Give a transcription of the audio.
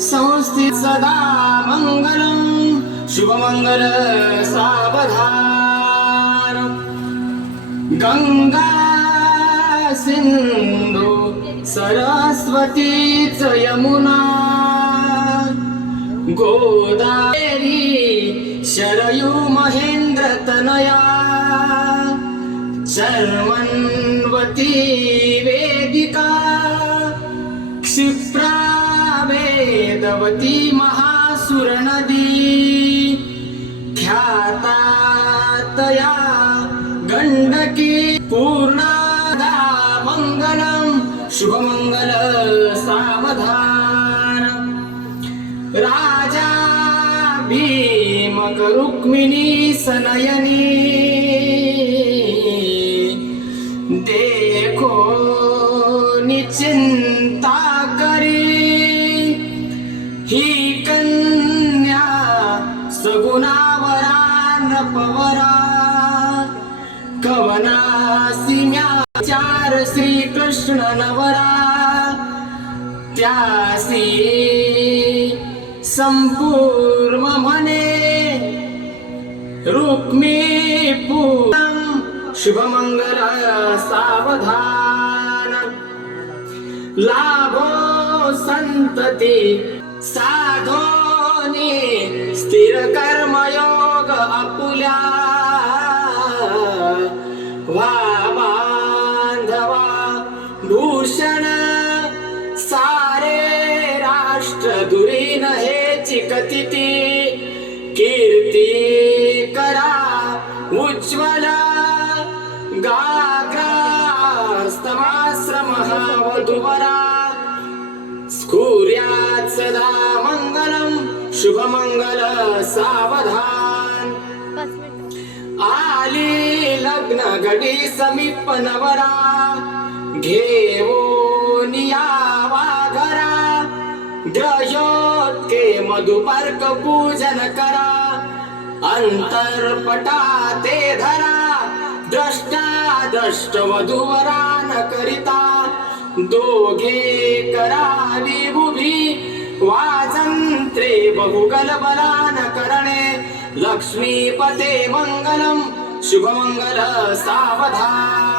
संस्थित सदा मंगलम शुभमंगल सावधान गंगा सिंधू सरस्वती च यमुना गोदावरी शरयू महेंद्र तनया चर्मन्वती वेदिका क्षिप्रा वेदवती महासुर नदी ख्याता तया गंडकी पूर्णादा मंगलम शुभमंगल सावधान राजा भीमक रुक्मिणी सनयनी देखो निचिंता करी ही कन्या सगुणावरा नपवरा कवना सिम्या चार श्री कृष्ण नवरा त्यासी संपूर्ण म्हणे रुक्मी पूर्णम शुभमंगल सावधान लाभो संतती साधोनी स्थिर कर्मयोग आपुल्या वा बांधवा भूषण सारे राष्ट्र दुरीन हेची कथिती कीर्ती करा उज्ज्वल गाग्रास्तमाश्रम वधुवरा स्फुर्यात् सदा मंगलम शुभमंगल सावधान आली लग्न घडी समीप नवरा घेऊन यावा घरा ग्रहोत्के मधुपर्क पूजन करा अंतरपटा ते धरा द्रष्टा द्रष्ट वधूवरा न करिता दोघे करावी उभी वाजंत्रे बहुगल बलान करणे लक्ष्मीपते मंगलम शुभमंगल सावधान